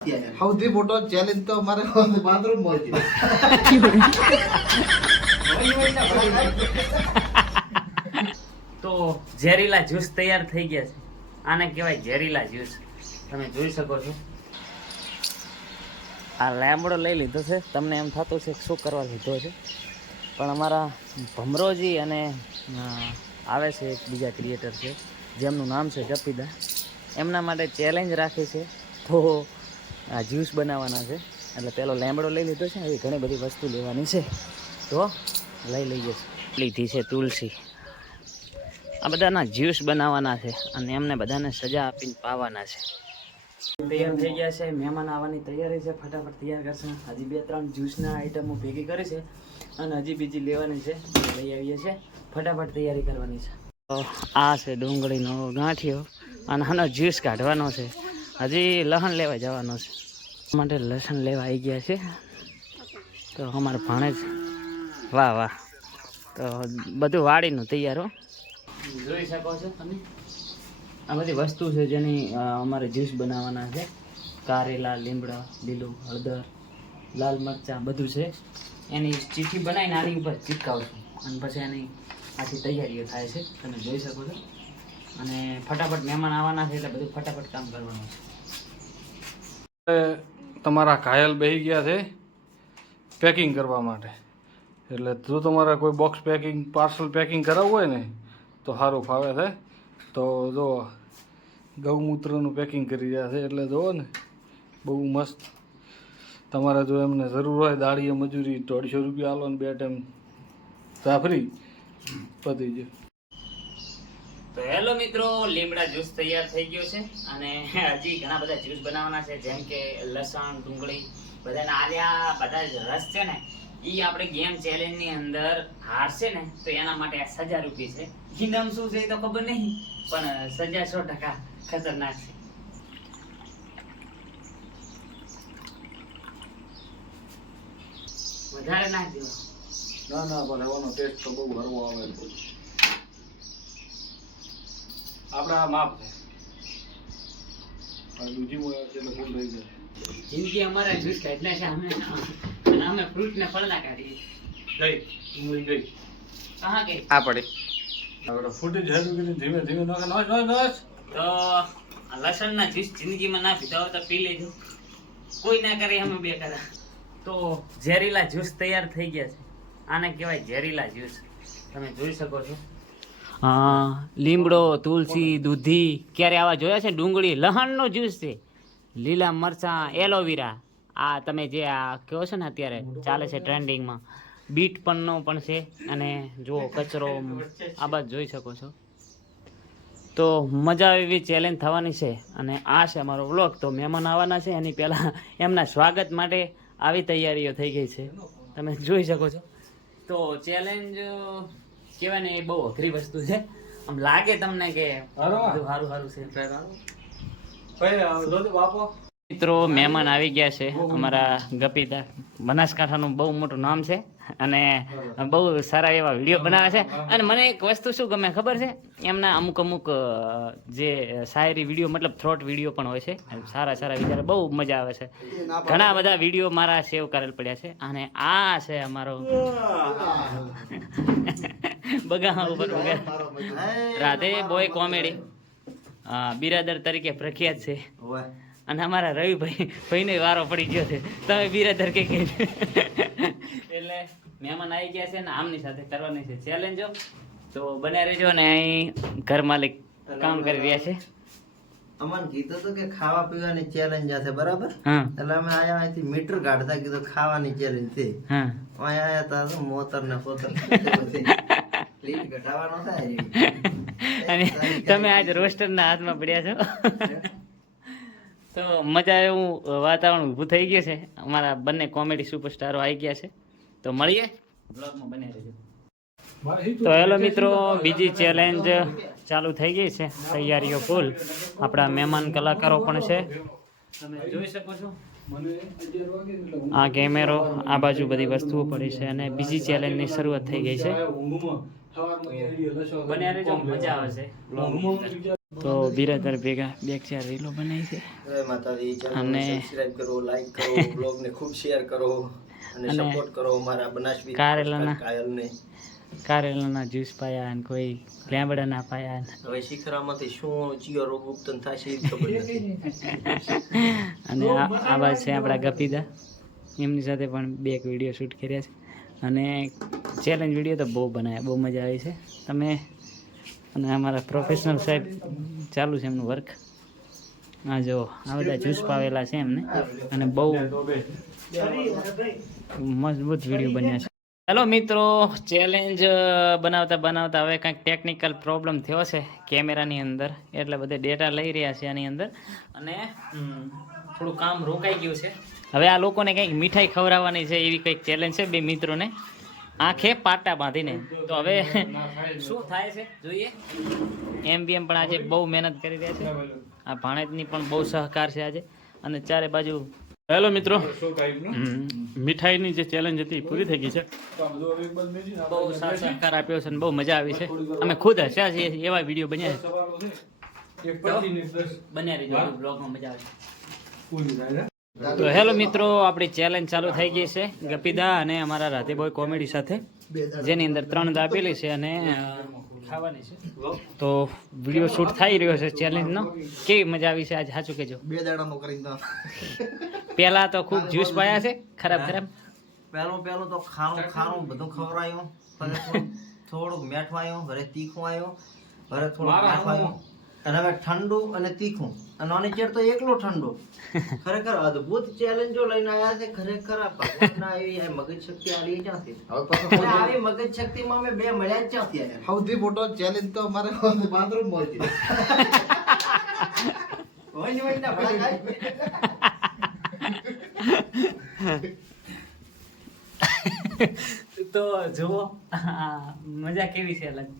સૌથી મોટો ચેલેન્જ તો અમારે બાથરૂમ માં છે. તો ઝેરીલા જ્યુસ તૈયાર થઈ ગયા છે. આને કહેવાય ઝેરીલા જ્યુસ. તમે જોઈ શકો છો. આ લેમડો લઈ લીધો છે. તમને એમ થતું છે શું કરવા લીધો છે, પણ અમારા ભમરોજી અને આવે છે એક બીજા ક્રિએટર છે જેમનું નામ છે ગપીદા, એમના માટે ચેલેન્જ રાખી છે. તો આ જ્યુસ બનાવવાના છે એટલે પેલો લેમડો લઈ લીધો છે. એવી ઘણી બધી વસ્તુ લેવાની છે તો લઈ લઈએ. લીધી છે તુલસી. આ બધાના જ્યુસ બનાવવાના છે અને એમને બધાને સજા આપીને પાવાના છે. તૈયાર થઈ ગયા છે. મહેમાન આવવાની તૈયારી છે. ફટાફટ તૈયાર કરશે. હજી 2-3 જ્યુસના આઈટમો ભેગી કરી છે અને હજી બીજી લેવાની છે. લઈ આવીએ છીએ. ફટાફટ તૈયારી કરવાની છે. તો આ છે ડુંગળીનો ગાંઠિયો અને આનો જ્યુસ કાઢવાનો છે. હજી લસણ લેવા જવાનો છે. માટે લસણ લેવા આવી ગયા છે. તો અમારા ભાણેજ વાહ વાહ. તો બધું વાડીનું તૈયાર હો. જોઈ શકો છો તમે. આ બધી વસ્તુ છે જેની અમારે જ્યુસ બનાવવાના છે. કારેલા, લીમડા, લીલું હળદર, લાલ મરચાં બધું છે. એની ચીઠી બનાવીને આની ઉપર ચીપકાવશું અને પછી એની આખી તૈયારીઓ થાય છે. તમે જોઈ શકો છો. અને ફટાફટ મહેમાન આવવાના છે એટલે બધું ફટાફટ કામ કરવાનું છે. તમારા ઘાયલ બેસી ગયા છે પેકિંગ કરવા માટે. એટલે જો તમારે કોઈ બોક્સ પેકિંગ, પાર્સલ પેકિંગ કરાવવું હોય ને તો સારું ફાવે છે. તો જો ગૌમૂત્રનું પેકિંગ કરી રહ્યા છે એટલે જુઓ ને બહુ મસ્ત. તમારે જો એમને જરૂર હોય દાળીએ મજૂરી 150 રૂપિયા આલો ને 2 ટાઈમ ચા ફ્રી પતી જાય. તો હેલો મિત્રો, લીમડા જ્યુસ તૈયાર થઈ ગયો છે અને હજી ઘણા બધા જ્યુસ બનાવવાના છે. જેમ કે લસણ, ડુંગળી બધાના આલ્યા બધા જ રસ છે ને એ આપણે ગેમ ચેલેન્જ ની અંદર હારશે ને તો એના માટે આ સજા રૂપી છે. ઇનામ શું છે એ તો ખબર નહીં, પણ સજા 100% ખતરનાક છે. વધારે નાખ દેવા. ના ના, પણ એવાનો ટેસ્ટ તો બહુ હરવો આવે છે. આપણા માપ છે. બીજી મોયા છે એટલે ફૂલ થઈ જાય. જિંદગી અમારા જ્યુસ કાઢના છે. અમે ફ્રૂટ ને ફળના કાઢીએ. ગઈ ગઈ કહાં ગઈ? આ પડી. હવે ફૂટી જ હેડું કરીને ધીમે ધીમે નાખે. Notch notch notch. તો લસણના જ્યુસ જિંદગીમાં ના પીધા હોય તો પી લેજો. કોઈ ના કરે અમે 2 કરા. તો ઝેરીલા જ્યુસ તૈયાર થઈ ગયા છે. આને કહેવાય ઝેરીલા જ્યુસ. તમે જોઈ શકો છો. હા, લીમડો, તુલસી, દૂધી ક્યારે આવા જોયા છે? ડુંગળી, લસણનો જ્યુસ છે. લીલા મરચાં, એલોવેરા. આ તમે જે આ કહો છો ને અત્યારે ચાલે છે ટ્રેન્ડિંગમાં, બીટ પણનો પણ છે. અને જુઓ કચરો આ બાદ જોઈ શકો છો. તો મજા આવે એવી ચેલેન્જ થવાની છે. અને આ છે અમારો વ્લોગ. તો મહેમાન આવવાના છે એની પહેલાં એમના સ્વાગત માટે આવી તૈયારીઓ થઈ ગઈ છે. તમે જોઈ શકો છો. તો ચેલેન્જ કહેવાય ને એ બહુ અઘરી વસ્તુ છે. આમ લાગે તમને કે બધું સારું સારું છે. મિત્રો મહેમાન આવી ગયા છે. અમારા ગપીદા, બનાસકાંઠાનું બહુ મોટું નામ છે અને બહુ સારા એવા વિડીયો બનાવે છે. અને મને એક વસ્તુ શું ગમે ખબર છે? એમના અમુક જે શાયરી વિડીયો, મતલબ થ્રોટ વિડીયો પણ હોય છે. સારા સારા વિચાર, બહુ મજા આવે છે. ઘણા બધા વિડીયો મારા સેવ કરેલ પડ્યા છે. અને આ છે અમારો બગા ઉપર રાધે બોય કોમેડી બિરાદર તરીકે પ્રખ્યાત છે. અને અમારા રવિભાઈને વારો પડી ગયો છે. તમે બિરાદર કે એટલે મહેમાન આવી ગયા છે ને આમની સાથે કરવાની છે ચેલેન્જો. તો બને રહેજો ને અહીં ઘર માલિક કામ કરી રહ્યા છે. અમને કીધું હતું કે ખાવા પીવાની ચેલેન્જ હશે, બરાબર? હા એટલે અમે આયા અહીંથી મીટર કાઢતા કીધું ખાવાની ચેલેન્જ છે. હા, અહીંયા આયા હતા મોતર ને પોતર લીટ ઘટાવાનો થાય. અને તમે આજ રોસ્ટરના હાથમાં પડ્યા છો. તો મજા એવું વાતાવરણ ઊભું થઈ ગયું છે. અમારા બંને કોમેડી સુપરસ્ટારો આવી ગયા છે. તો મળીએ બ્લોગમાં, બને રહેજો. તો હેલો મિત્રો, બીજી ચેલેન્જ ચાલુ થઈ ગઈ છે. તૈયારીઓ ફૂલ. આપણા મહેમાન કલાકારો પણ છે. તમે જોઈ શકો છો. આ કેમેરો, આ બાજુ બધી વસ્તુઓ પડી છે અને બીજી ચેલેન્જની શરૂઆત થઈ ગઈ છે. બને રહેજો, મજા આવશે. તો બિરાદર ભેગા બે ચાર રીલો બનાવી છે જય માતાજી. ચેનલને અને- સબસ્ક્રાઇબ કરો, લાઈક કરો, બ્લોગને ખૂબ શેર કરો અને અને સપોર્ટ કરો અમારા બનાસવી કારેલાના- કાયલને. કારેલાના જ્યુસ પાયા અને કોઈ લેમડાના પાયા ને. હવે શિખરામાંથી શું ચિયો રોગ ઉત્પન્ન થશે એ ખબર નથી. અને આ વાત છે આપણા ગપીદા, એમની સાથે પણ બે એક વિડીયો શૂટ કર્યા છે અને ચેલેન્જ વિડીયો તો બહુ બનાવ્યા, બહુ મજા આવી છે. તમે અને અમારા પ્રોફેશનલ સાહેબ ચાલુ છે એમનું વર્ક. આ જો આ બધા જ્યુસ પાવેલા છે એમને અને બહુ મજબૂત વિડીયો બન્યા છે. હેલો મિત્રો, ચેલેન્જ બનાવતા બનાવતા હવે કંઈક ટેકનિકલ પ્રોબ્લેમ થયો છે કેમેરાની અંદર, એટલે બધે ડેટા લઈ રહ્યા છે આની અંદર અને થોડું કામ રોકાઈ ગયું છે. હવે આ લોકોને કંઈક મીઠાઈ ખવડાવવાની છે, એવી કંઈક ચેલેન્જ છે બે મિત્રોને, આંખે પાટા બાંધીને. તો હવે શું થાય છે જોઈએ. એમ પણ આજે બહુ મહેનત કરી રહ્યા છે. આ ભાણેજની પણ બહુ સહકાર છે આજે અને ચારે બાજુ. હેલો મિત્રો, મીઠાઈની જે ચેલેન્જ હતી પૂરી થઈ ગઈ છે. બહુ સાથ સહકાર આપ્યો છે અને બહુ મજા આવી છે. અમે ખુદ હસ્યા છીએ, એવા વિડીયો બન્યા છે. બન્યા રહીજો બ્લોગમાં, મજા આવે. તો હેલો મિત્રો, આપણી ચેલેન્જ ચાલુ થઈ ગઈ છે ગપીદા અને અમારા રાધેબોય કોમેડી સાથે, જેની અંદર 3 દાબેલી છે અને ખાવાની છે. તો વિડીયો શૂટ થઈ રહ્યો છે ચેલેન્જનો. કેવી મજા આવી છે આજે, સાચું કહેજો. 2 દાડાનો કરીને પહેલા તો ખૂબ જ્યુસ પાયા છે, ખરાબ ખરાબ. પહેલું તો ખાણું બધું ખવડાયું, પછી થોડુંક મેઠું આવ્યું, ઘરે તીખું આવ્યું, ઘરે થોડુંક મેઠું આવ્યું અને હવે ઠંડુ અને તીખું અને આની ચેડ તો એકલો ઠંડુ. ખરેખર અદ્ભુત ચેલેન્જો લઈને આવ્યા છે. ખરેખર આ ભગવાનના આવી આ મગજ શક્તિ આવી ક્યાંથી? અને આવી મગજ શક્તિમાં અમે બે મળ્યા જ ક્યાંથી આવ્યા? સૌથી મોટો ચેલેન્જ તો અમારે બાથરૂમમાં છે. હોય ને હોય ને ભલા થાય. તો જુઓ મજા કેવી છે અલગ.